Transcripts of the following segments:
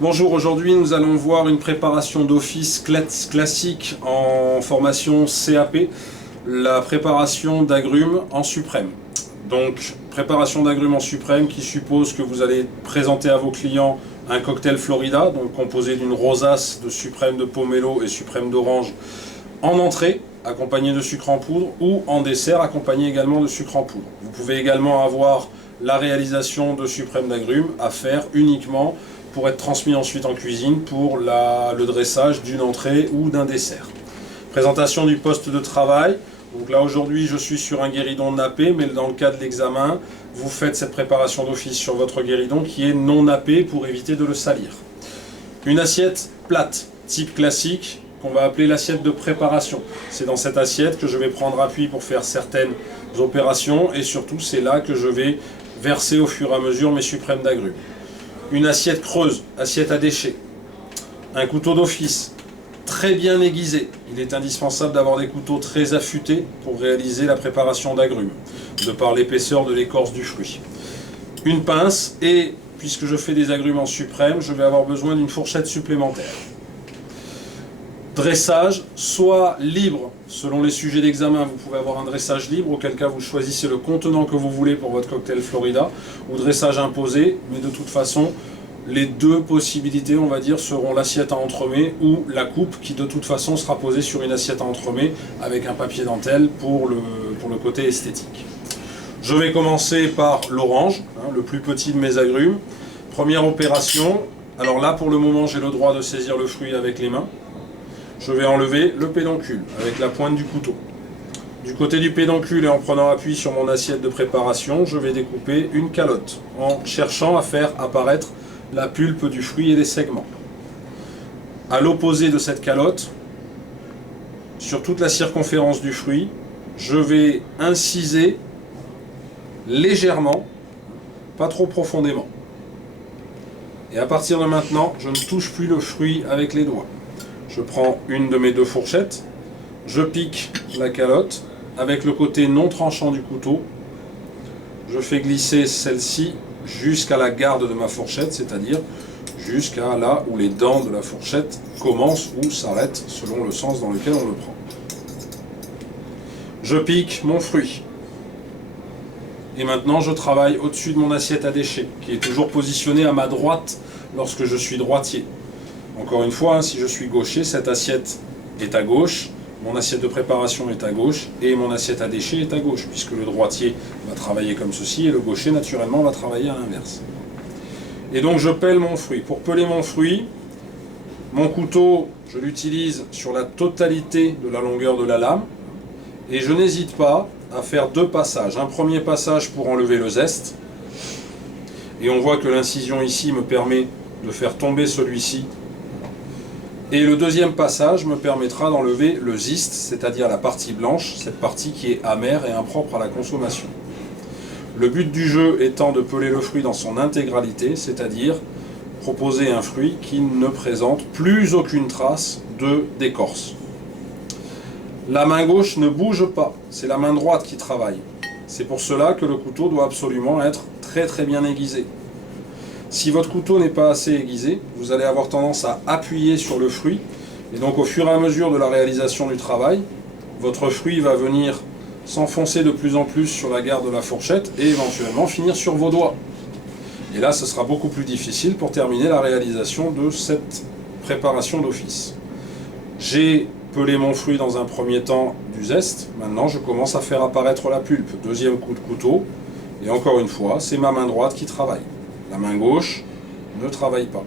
Bonjour, aujourd'hui nous allons voir une préparation d'office classique en formation CAP, la préparation d'agrumes en suprême. Donc, préparation d'agrumes en suprême qui suppose que vous allez présenter à vos clients un cocktail Florida, donc composé d'une rosace de suprême de pomelo et suprême d'orange en entrée, accompagné de sucre en poudre, ou en dessert, accompagné également de sucre en poudre. Vous pouvez également avoir la réalisation de suprême d'agrumes à faire uniquement pour être transmis ensuite en cuisine pour le dressage d'une entrée ou d'un dessert. Présentation du poste de travail. Donc là aujourd'hui je suis sur un guéridon nappé, mais dans le cas de l'examen, vous faites cette préparation d'office sur votre guéridon qui est non nappé pour éviter de le salir. Une assiette plate, type classique, qu'on va appeler l'assiette de préparation. C'est dans cette assiette que je vais prendre appui pour faire certaines opérations et surtout c'est là que je vais verser au fur et à mesure mes suprêmes d'agrumes. Une assiette creuse, assiette à déchets. Un couteau d'office, très bien aiguisé. Il est indispensable d'avoir des couteaux très affûtés pour réaliser la préparation d'agrumes, de par l'épaisseur de l'écorce du fruit. Une pince et, puisque je fais des agrumes en suprême, je vais avoir besoin d'une fourchette supplémentaire. Dressage, soit libre, selon les sujets d'examen, vous pouvez avoir un dressage libre, auquel cas vous choisissez le contenant que vous voulez pour votre cocktail Florida, ou dressage imposé, mais de toute façon, les deux possibilités, on va dire, seront l'assiette à entremets ou la coupe, qui de toute façon sera posée sur une assiette à entremets avec un papier dentelle pour le côté esthétique. Je vais commencer par l'orange, le plus petit de mes agrumes. Première opération, alors là pour le moment j'ai le droit de saisir le fruit avec les mains. Je vais enlever le pédoncule avec la pointe du couteau. Du côté du pédoncule et en prenant appui sur mon assiette de préparation, je vais découper une calotte en cherchant à faire apparaître la pulpe du fruit et les segments. À l'opposé de cette calotte, sur toute la circonférence du fruit, je vais inciser légèrement, pas trop profondément. Et à partir de maintenant, je ne touche plus le fruit avec les doigts. Je prends une de mes deux fourchettes, je pique la calotte avec le côté non tranchant du couteau. Je fais glisser celle-ci jusqu'à la garde de ma fourchette, c'est-à-dire jusqu'à là où les dents de la fourchette commencent ou s'arrêtent selon le sens dans lequel on le prend. Je pique mon fruit. Et maintenant je travaille au-dessus de mon assiette à déchets, qui est toujours positionnée à ma droite lorsque je suis droitier. Encore une fois, si je suis gaucher, cette assiette est à gauche, mon assiette de préparation est à gauche et mon assiette à déchets est à gauche, puisque le droitier va travailler comme ceci et le gaucher naturellement va travailler à l'inverse. Et donc je pèle mon fruit. Pour peler mon fruit, mon couteau, je l'utilise sur la totalité de la longueur de la lame et je n'hésite pas à faire deux passages. Un premier passage pour enlever le zeste, et on voit que l'incision ici me permet de faire tomber celui-ci. Et le deuxième passage me permettra d'enlever le ziste, c'est-à-dire la partie blanche, cette partie qui est amère et impropre à la consommation. Le but du jeu étant de peler le fruit dans son intégralité, c'est-à-dire proposer un fruit qui ne présente plus aucune trace d'écorce. La main gauche ne bouge pas, c'est la main droite qui travaille. C'est pour cela que le couteau doit absolument être très très bien aiguisé. Si votre couteau n'est pas assez aiguisé, vous allez avoir tendance à appuyer sur le fruit, et donc au fur et à mesure de la réalisation du travail, votre fruit va venir s'enfoncer de plus en plus sur la garde de la fourchette et éventuellement finir sur vos doigts. Et là, ce sera beaucoup plus difficile pour terminer la réalisation de cette préparation d'office. J'ai pelé mon fruit dans un premier temps du zeste, maintenant je commence à faire apparaître la pulpe. Deuxième coup de couteau, et encore une fois, c'est ma main droite qui travaille. La main gauche ne travaille pas.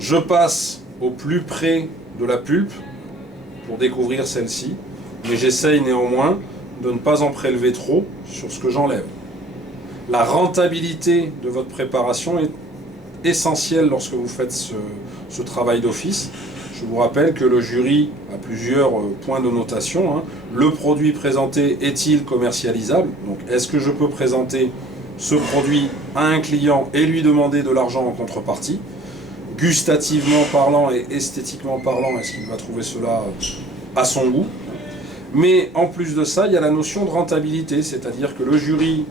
Je passe au plus près de la pulpe pour découvrir celle-ci, mais j'essaye néanmoins de ne pas en prélever trop sur ce que j'enlève. La rentabilité de votre préparation est essentielle lorsque vous faites ce travail d'office. Je vous rappelle que le jury a plusieurs points de notation. Le produit présenté est-il commercialisable? Donc, est-ce que je peux présenter ce produit à un client et lui demander de l'argent en contrepartie? Gustativement parlant et esthétiquement parlant, est-ce qu'il va trouver cela à son goût? Mais en plus de ça, il y a la notion de rentabilité, c'est-à-dire que le jury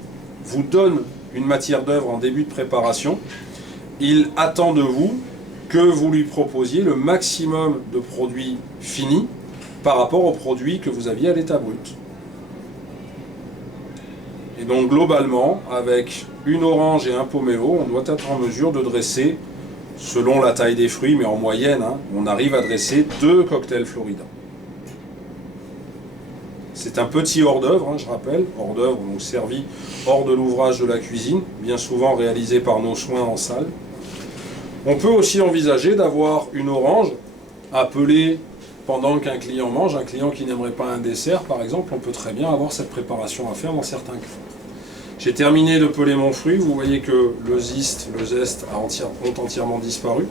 vous donne une matière d'œuvre en début de préparation, il attend de vous que vous lui proposiez le maximum de produits finis par rapport aux produits que vous aviez à l'état brut. Et donc globalement, avec une orange et un pomelo, on doit être en mesure de dresser, selon la taille des fruits, mais en moyenne, on arrive à dresser 2 cocktails Florida. C'est un petit hors-d'œuvre, je rappelle, hors-d'œuvre, donc servi hors de l'ouvrage de la cuisine, bien souvent réalisé par nos soins en salle. On peut aussi envisager d'avoir une orange à peler pendant qu'un client mange, un client qui n'aimerait pas un dessert par exemple, on peut très bien avoir cette préparation à faire dans certains cas. J'ai terminé de peler mon fruit, vous voyez que le zeste ont entièrement disparu.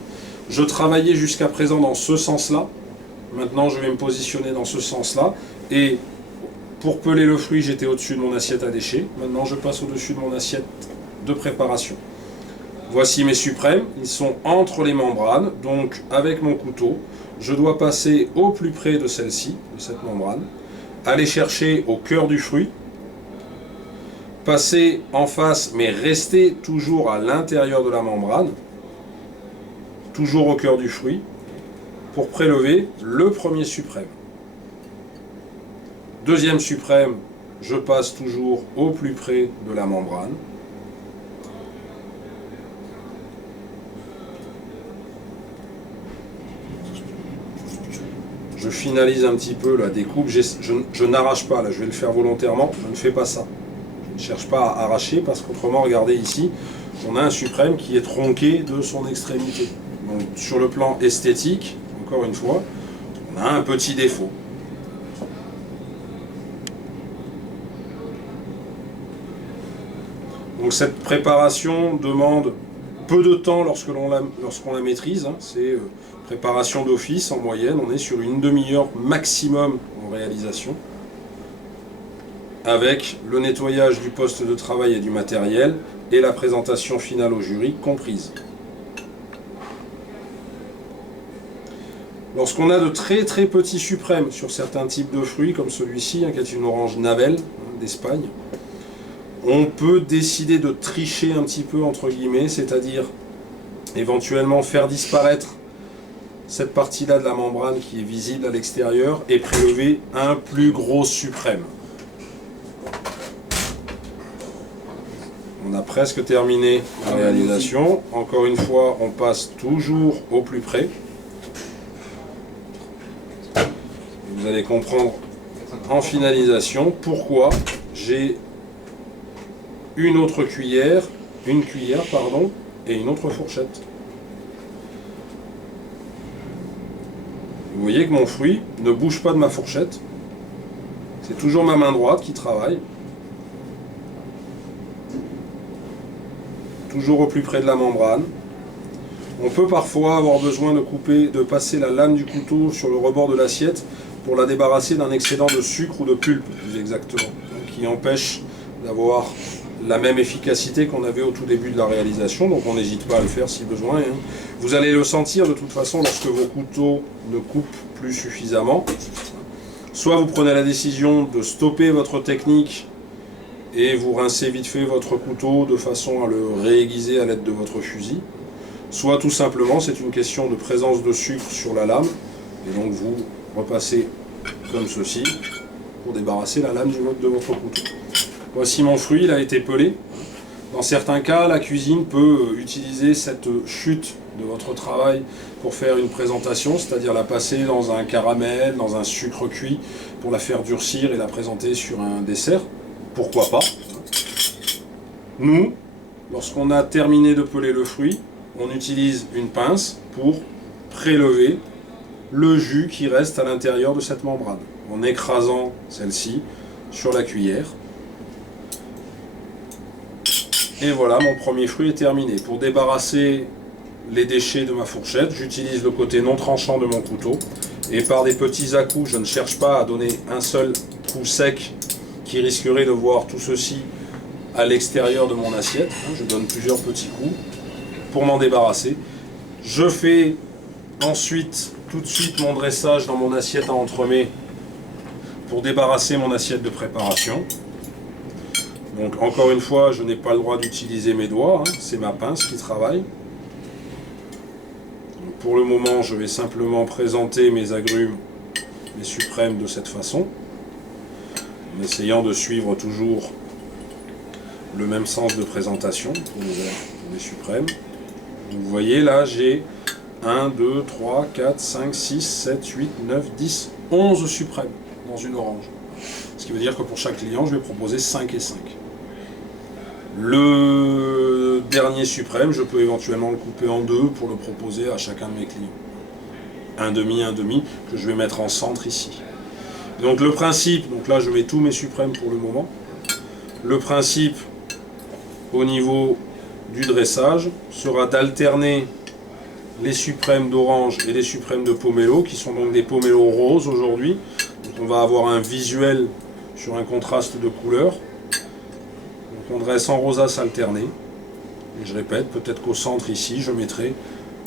Je travaillais jusqu'à présent dans ce sens-là, maintenant je vais me positionner dans ce sens-là, et pour peler le fruit j'étais au-dessus de mon assiette à déchets, maintenant je passe au-dessus de mon assiette de préparation. Voici mes suprêmes, ils sont entre les membranes, donc avec mon couteau, je dois passer au plus près de celle-ci, de cette membrane, aller chercher au cœur du fruit, passer en face, mais rester toujours à l'intérieur de la membrane, toujours au cœur du fruit, pour prélever le premier suprême. Deuxième suprême, je passe toujours au plus près de la membrane. Je finalise un petit peu la découpe, je n'arrache pas, là je vais le faire volontairement, je ne fais pas ça. Je ne cherche pas à arracher parce qu'autrement, regardez ici, on a un suprême qui est tronqué de son extrémité. Donc sur le plan esthétique, encore une fois, on a un petit défaut. Donc cette préparation demande peu de temps lorsqu'on la maîtrise, c'est préparation d'office en moyenne, on est sur une demi-heure maximum en réalisation, avec le nettoyage du poste de travail et du matériel, et la présentation finale au jury comprise. Lorsqu'on a de très très petits suprêmes sur certains types de fruits, comme celui-ci, qui est une orange Navel d'Espagne, on peut décider de tricher un petit peu, entre guillemets, c'est-à-dire éventuellement faire disparaître cette partie-là de la membrane qui est visible à l'extérieur et prélever un plus gros suprême. On a presque terminé la réalisation. Encore une fois, on passe toujours au plus près. Vous allez comprendre en finalisation pourquoi j'ai une cuillère, et une autre fourchette. Vous voyez que mon fruit ne bouge pas de ma fourchette. C'est toujours ma main droite qui travaille. Toujours au plus près de la membrane. On peut parfois avoir besoin de passer la lame du couteau sur le rebord de l'assiette pour la débarrasser d'un excédent de sucre ou de pulpe, plus exactement, qui empêche d'avoir la même efficacité qu'on avait au tout début de la réalisation, donc on n'hésite pas à le faire si besoin. Vous allez le sentir de toute façon lorsque vos couteaux ne coupent plus suffisamment. Soit vous prenez la décision de stopper votre technique et vous rincez vite fait votre couteau de façon à le réaiguiser à l'aide de votre fusil, soit tout simplement c'est une question de présence de sucre sur la lame, et donc vous repassez comme ceci pour débarrasser la lame de votre couteau. Voici mon fruit, il a été pelé. Dans certains cas, la cuisine peut utiliser cette chute de votre travail pour faire une présentation, c'est-à-dire la passer dans un caramel, dans un sucre cuit, pour la faire durcir et la présenter sur un dessert. Pourquoi pas? Nous, lorsqu'on a terminé de peler le fruit, on utilise une pince pour prélever le jus qui reste à l'intérieur de cette membrane, en écrasant celle-ci sur la cuillère. Et voilà, mon premier fruit est terminé. Pour débarrasser les déchets de ma fourchette, j'utilise le côté non tranchant de mon couteau. Et par des petits à-coups, je ne cherche pas à donner un seul coup sec qui risquerait de voir tout ceci à l'extérieur de mon assiette. Je donne plusieurs petits coups pour m'en débarrasser. Je fais ensuite, tout de suite, mon dressage dans mon assiette à entremets pour débarrasser mon assiette de préparation. Donc encore une fois, je n'ai pas le droit d'utiliser mes doigts, c'est ma pince qui travaille. Donc, pour le moment, je vais simplement présenter mes agrumes, les suprêmes de cette façon, en essayant de suivre toujours le même sens de présentation pour les suprêmes. Donc vous voyez là, j'ai 1, 2, 3, 4, 5, 6, 7, 8, 9, 10, 11 suprêmes dans une orange. Ce qui veut dire que pour chaque client, je vais proposer 5 et 5. Le dernier suprême, je peux éventuellement le couper en deux pour le proposer à chacun de mes clients. Un demi, que je vais mettre en centre ici. Donc le principe, donc là je mets tous mes suprêmes pour le moment. Le principe au niveau du dressage sera d'alterner les suprêmes d'orange et les suprêmes de pomelo, qui sont donc des pomelo roses aujourd'hui. Donc on va avoir un visuel sur un contraste de couleurs. Donc on dresse en rosace alterné. Et je répète, peut-être qu'au centre ici, je mettrai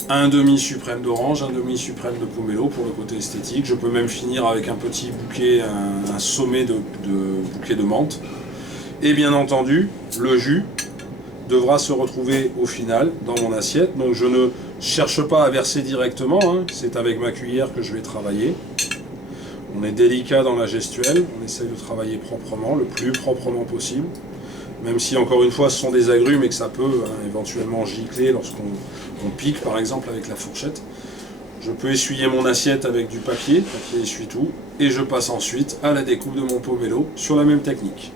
un demi suprême d'orange, un demi suprême de pomelo pour le côté esthétique. Je peux même finir avec un petit bouquet, un sommet de bouquet de menthe. Et bien entendu, le jus devra se retrouver au final dans mon assiette. Donc je ne cherche pas à verser directement, hein. C'est avec ma cuillère que je vais travailler. On est délicat dans la gestuelle, on essaye de travailler proprement, le plus proprement possible. Même si, encore une fois, ce sont des agrumes et que ça peut éventuellement gicler lorsqu'on pique, par exemple, avec la fourchette. Je peux essuyer mon assiette avec du papier essuie-tout, et je passe ensuite à la découpe de mon pomelo sur la même technique.